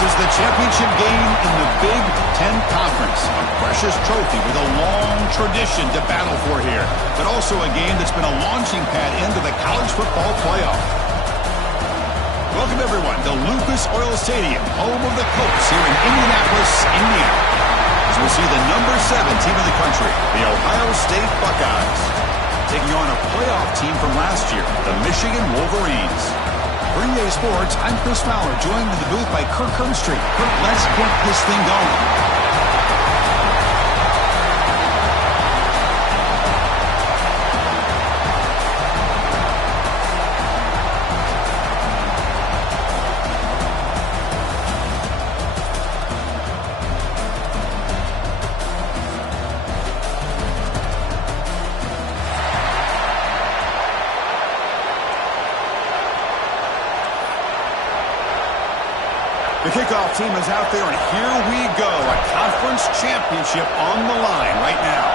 is the championship game in the Big Ten Conference. A precious trophy with a long tradition to battle for here, but also a game that's been a launching pad into the college football playoff. Welcome, everyone, to Lucas Oil Stadium, home of the Colts here in Indianapolis, Indiana. As we see the number 7 team in the country, the Ohio State Buckeyes, taking on a playoff team from last year, the Michigan Wolverines. For EA Sports, I'm Chris Fowler, joined in the booth by Kirk Herbstreit. Kirk, let's get this thing going. The kickoff team is out there, and here we go. A conference championship on the line right now.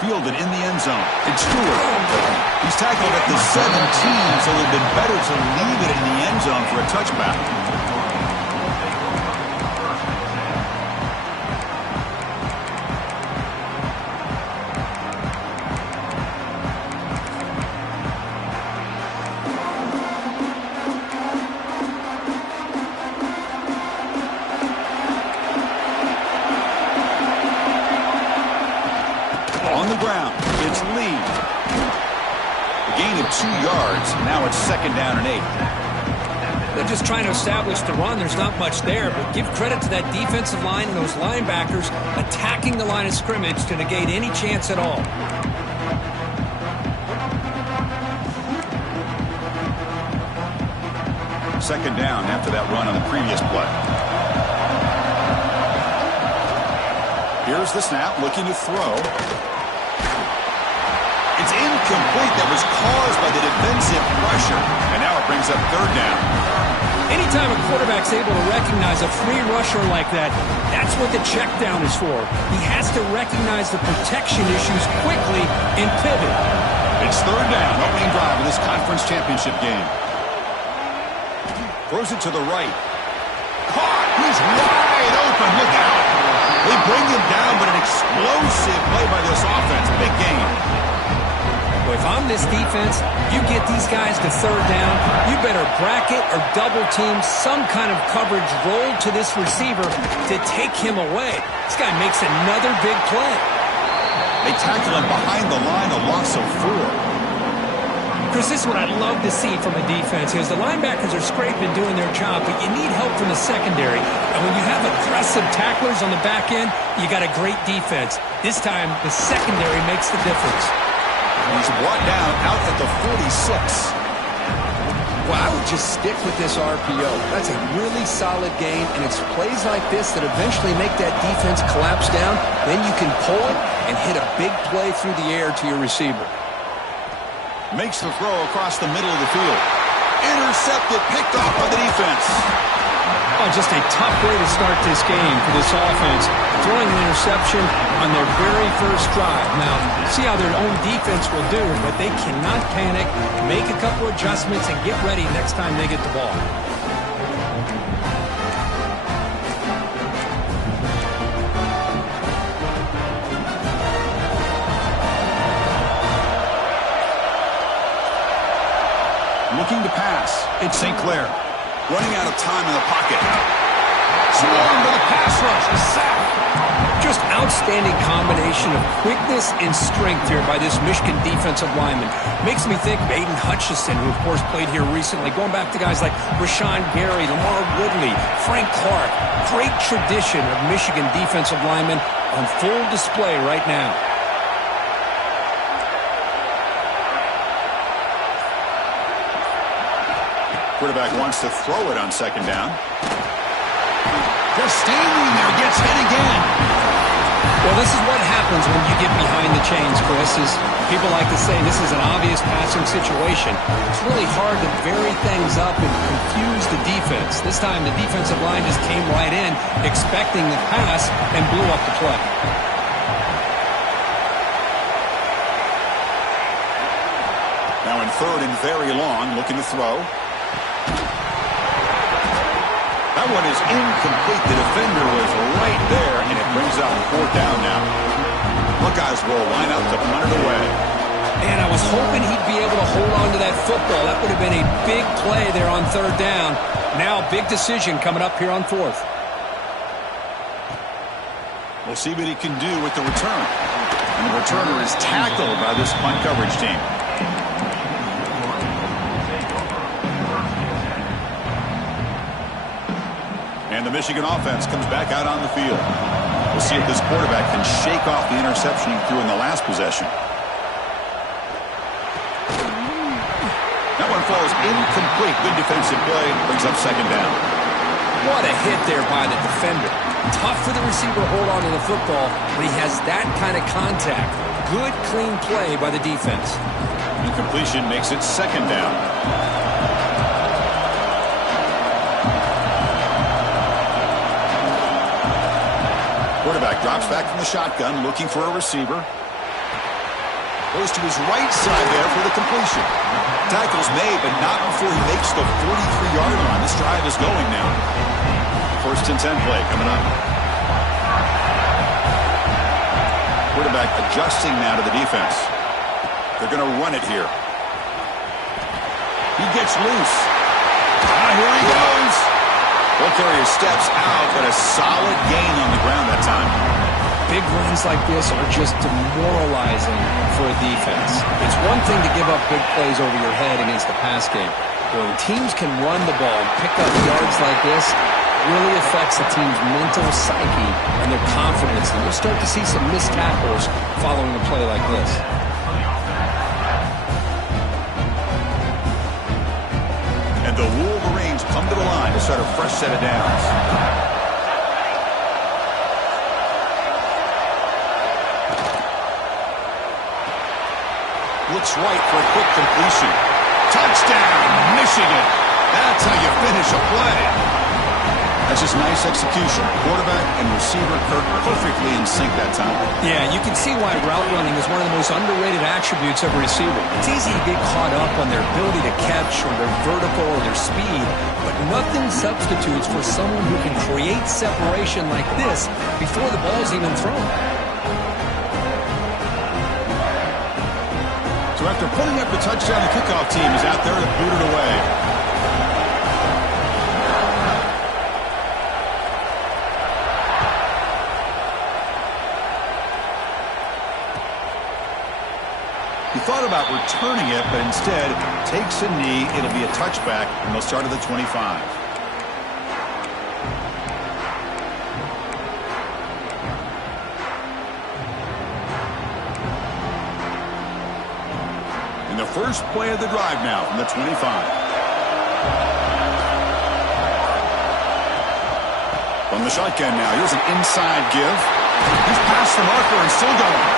Fielded in the end zone. It's Stewart. He's tackled at the 17, so it would have been better to leave it in the end zone for a touchback. On the ground, it's Lee. A gain of 2 yards. Now it's 2nd down and 8. They're just trying to establish the run. There's not much there, but give credit to that defensive line and those linebackers attacking the line of scrimmage to negate any chance at all. Second down after that run on the previous play. Here's the snap, looking to throw. It's incomplete. That was caused by the defensive pressure. And now it brings up 3rd down. Anytime a quarterback's able to recognize a free rusher like that, that's what the check down is for. He has to recognize the protection issues quickly and pivot. It's 3rd down, opening drive of this conference championship game. Throws it to the right. Caught! He's wide open. Look out! They bring him down, but an explosive play by this offense. Big game. Well, if I'm this defense, you get these guys to 3rd down, you better bracket or double team some kind of coverage roll to this receiver to take him away. This guy makes another big play. They tackle him behind the line, a loss of 4. Chris, this is what I'd love to see from a defense. Because the linebackers are scraping, doing their job, but you need help from the secondary. And when you have aggressive tacklers on the back end, you got a great defense. This time, the secondary makes the difference. He's brought down out at the 46. Well, I would just stick with this RPO. That's a really solid game, and it's plays like this that eventually make that defense collapse down. Then you can pull it and hit a big play through the air to your receiver. Makes the throw across the middle of the field. Intercepted, picked off by the defense. Oh, just a tough way to start this game for this offense. Throwing an interception on their very first drive. Now, see how their own defense will do, but they cannot panic, make a couple adjustments, and get ready next time they get the ball. Looking to pass. It's St. Clair. Running out of time in the pocket. Swarmed with a pass rush. A sack. Just outstanding combination of quickness and strength here by this Michigan defensive lineman. Makes me think of Aiden Hutchinson, who, of course, played here recently. Going back to guys like Rashawn Gary, Lamar Woodley, Frank Clark. Great tradition of Michigan defensive linemen on full display right now. Quarterback wants to throw it on 2nd down. Just standing there, gets hit again. Well, this is what happens when you get behind the chains, Chris. People like to say this is an obvious passing situation. It's really hard to vary things up and confuse the defense. This time, the defensive line just came right in, expecting the pass, and blew up the play. Now in third and very long, looking to throw. That one is incomplete. The defender was right there, and it brings up fourth down now. Buckeyes will line up to punt it away. And I was hoping he'd be able to hold on to that football. That would have been a big play there on third down. Now a big decision coming up here on fourth. We'll see what he can do with the return. And the returner is tackled by this punt coverage team. And the Michigan offense comes back out on the field. We'll see if this quarterback can shake off the interception he threw in the last possession. That one falls incomplete. Good defensive play. Brings up second down. What a hit there by the defender. Tough for the receiver to hold on to the football, but he has that kind of contact. Good, clean play by the defense. Incompletion makes it second down. Quarterback drops back from the shotgun, looking for a receiver. Goes to his right side there for the completion. Tackle's made, but not before he makes the 43-yard line. This drive is going now. First and 10 play coming up. Quarterback adjusting now to the defense. They're going to run it here. He gets loose. Here he goes. Ball carrier steps out, but a solid gain on the ground that time. Big runs like this are just demoralizing for a defense. It's one thing to give up big plays over your head against the pass game. But when teams can run the ball and pick up yards like this, it really affects the team's mental psyche and their confidence. And you'll start to see some missed tackles following a play like this. And the Wolverines come to the line to start a fresh set of downs. Looks right for a quick completion. Touchdown, Michigan. That's how you finish a play. That's just nice execution. Quarterback and receiver Kirk perfectly in sync that time. Yeah, you can see why route running is one of the most underrated attributes of a receiver. It's easy to get caught up on their ability to catch or their vertical or their speed, but nothing substitutes for someone who can create separation like this before the ball's even thrown. So after putting up the touchdown, the kickoff team is out there to boot it away. He thought about returning it, but instead takes a knee. It'll be a touchback, and they'll start at the 25. First play of the drive now from the 25. From the shotgun now, here's an inside give. He's past the marker and still going.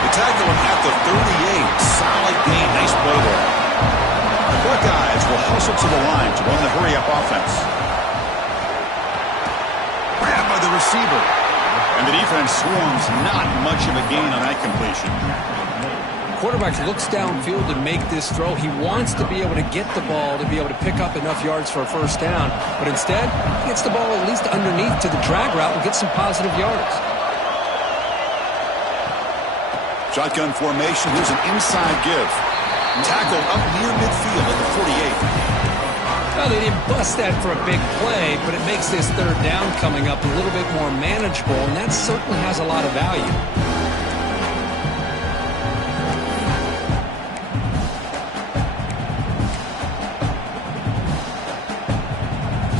They tackle him at the 38. Solid gain. Nice play there. The Buckeyes will hustle to the line to run the hurry-up offense. Grabbed by the receiver. And the defense swarms. Not much of a gain on that completion. Quarterback looks downfield to make this throw. He wants to be able to get the ball to be able to pick up enough yards for a first down. But instead, he gets the ball at least underneath to the drag route and gets some positive yards. Shotgun formation. Here's an inside give. Tackled up near midfield at the 48. Well, they didn't bust that for a big play, but it makes this third down coming up a little bit more manageable, and that certainly has a lot of value.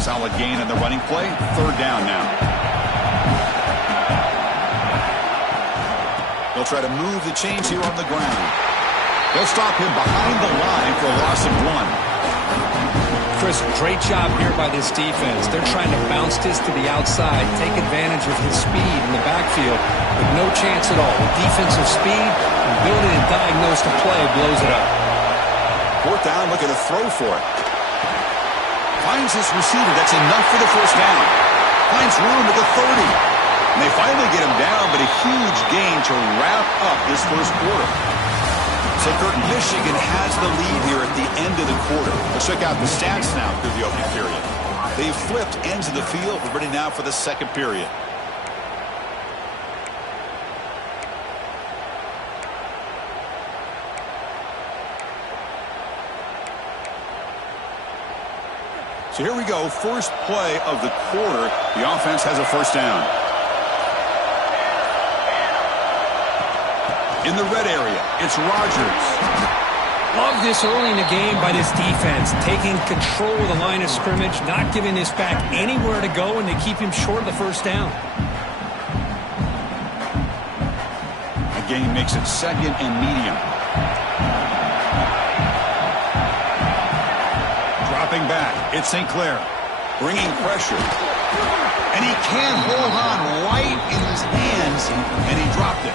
Solid gain in the running play. Third down now. They'll try to move the chains here on the ground. They'll stop him behind the line for a loss of 1. Chris, great job here by this defense. They're trying to bounce this to the outside, take advantage of his speed in the backfield, with no chance at all. With defensive speed, ability to diagnose the play blows it up. Fourth down, looking to throw for it. Finds his receiver. That's enough for the first down. Finds room at the 30. And they finally get him down, but a huge gain to wrap up this first quarter. So, Curtin, Michigan has the lead here at the end of the quarter. Let's check out the stats now through the opening period. They've flipped ends of the field. We're ready now for the second period. So here we go, first play of the quarter. The offense has a first down. In the red area, it's Rodgers. Love this early in the game by this defense, taking control of the line of scrimmage, not giving this back anywhere to go, and they keep him short of the first down. The game makes it second and medium. Dropping back, it's St. Clair, bringing pressure. And he can't hold on right in his hands, and he dropped it.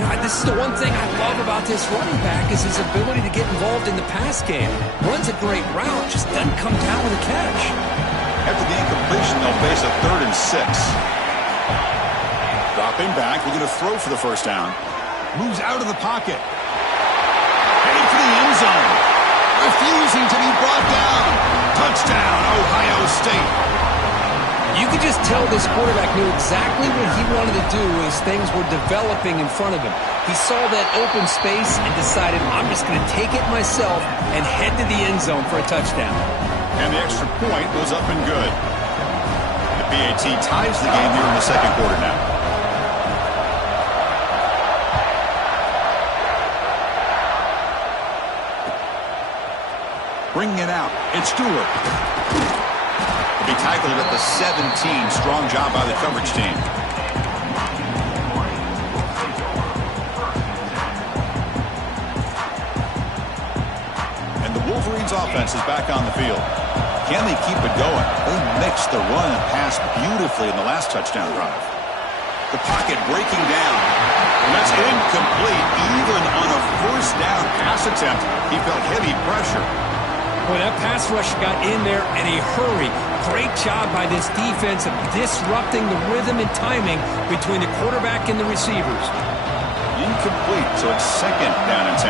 You know, this is the one thing I love about this running back is his ability to get involved in the pass game. Runs a great route, just doesn't come down with a catch. After the incompletion, they'll face a 3rd and 6. Dropping back, we're going to throw for the first down. Moves out of the pocket. Heading for the end zone. Refusing to be brought down. Touchdown, Ohio State. You could just tell this quarterback knew exactly what he wanted to do as things were developing in front of him. He saw that open space and decided, I'm just going to take it myself and head to the end zone for a touchdown. And the extra point was up and good. The BAT ties the game here in the second quarter now. Bringing it out, it's Stewart. He tackled at the 17. Strong job by the coverage team. And the Wolverines offense is back on the field. Can they keep it going? They mixed the run and pass beautifully in the last touchdown drive. The pocket breaking down. And that's incomplete. Even on a first down pass attempt, he felt heavy pressure. Boy, that pass rush got in there in a hurry. Great job by this defense of disrupting the rhythm and timing between the quarterback and the receivers. Incomplete, so it's second down and 10.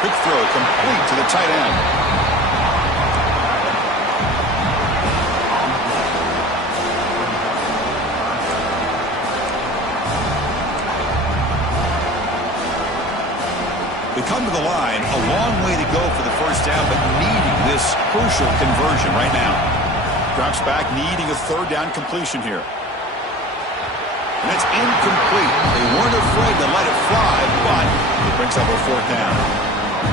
Quick throw complete to the tight end. They come to the line, a long way to go for the first down, but needing this crucial conversion right now. Drops back, needing a 3rd down completion here. And it's incomplete. They weren't afraid to let it fly, but it brings up a 4th down.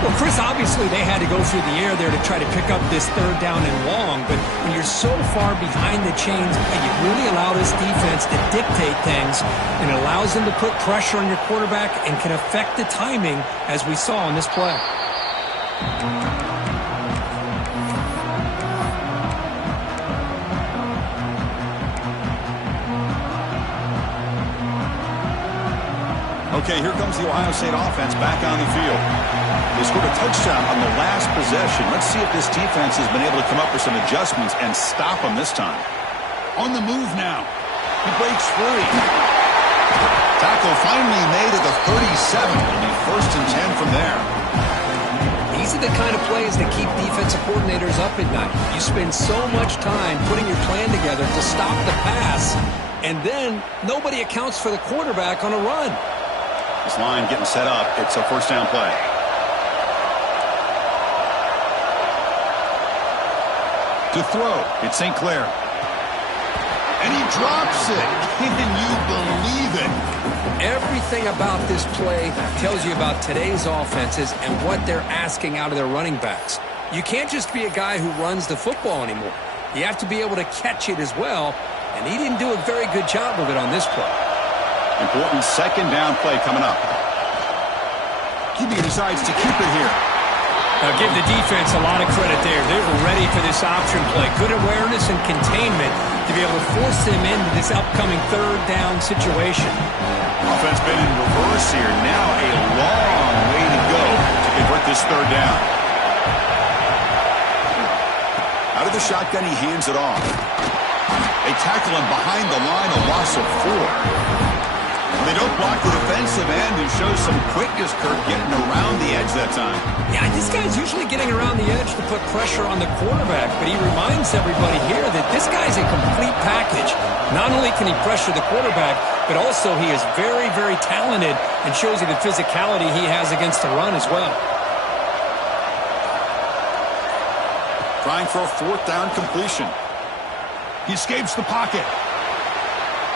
Well, Chris, obviously they had to go through the air there to try to pick up this 3rd down and long, but when you're so far behind the chains, you really allow this defense to dictate things, and it allows them to put pressure on your quarterback and can affect the timing, as we saw in this play. Okay, here comes the Ohio State offense back on the field. They scored a touchdown on the last possession. Let's see if this defense has been able to come up with some adjustments and stop them this time. On the move now. He breaks free. Tackle finally made at the 37. It'll be 1st and 10 from there. These are the kind of plays that keep defensive coordinators up at night. You spend so much time putting your plan together to stop the pass, and then nobody accounts for the quarterback on a run. This line getting set up. It's a first down play. To throw, it's St. Clair. And he drops it. Can you believe it? Everything about this play tells you about today's offenses and what they're asking out of their running backs. You can't just be a guy who runs the football anymore. You have to be able to catch it as well, and he didn't do a very good job of it on this play. Important 2nd down play coming up. QB decides to keep it here. Now give the defense a lot of credit there. They were ready for this option play. Good awareness and containment to be able to force them into this upcoming 3rd down situation. Offense been in reverse here. Now a long way to go to convert this 3rd down. Out of the shotgun, he hands it off. They tackle him behind the line, a loss of 4. They don't block the defensive end and show some quickness, Kirk, getting around the edge that time. Yeah, this guy's usually getting around the edge to put pressure on the quarterback, but he reminds everybody here that this guy's a complete package. Not only can he pressure the quarterback, but also he is very, very talented and shows you the physicality he has against the run as well. Trying for a fourth down completion. He escapes the pocket.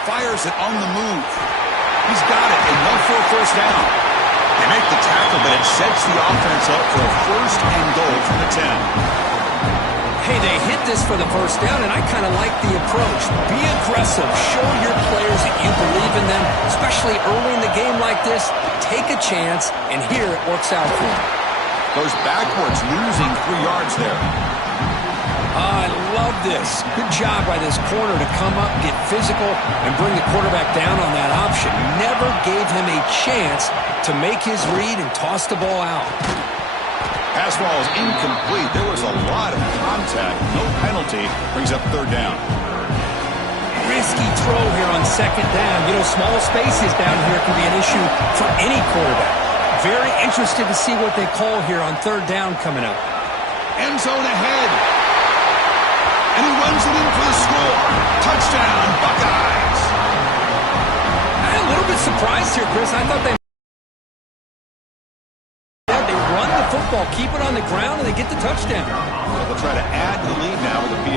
Fires it on the move. He's got it. They run for a first down. They make the tackle, but it sets the offense up for a first and goal from the 10. Hey, they hit this for the first down, and I kind of like the approach. Be aggressive. Show your players that you believe in them, especially early in the game like this. Take a chance, and here it works out for him. Goes backwards, losing 3 yards there. I love this. Good job by this corner to come up, get physical, and bring the quarterback down on that option. Never gave him a chance to make his read and toss the ball out. Pass ball is incomplete. There was a lot of contact. No penalty. Brings up third down. Risky throw here on second down. You know, small spaces down here can be an issue for any quarterback. Very interested to see what they call here on third down coming up. End zone ahead. And he runs it in for the score. Touchdown, Buckeyes. I'm a little bit surprised here, Chris. I thought they run the football, keep it on the ground, and they get the touchdown. They'll try to add to the lead now with a PA.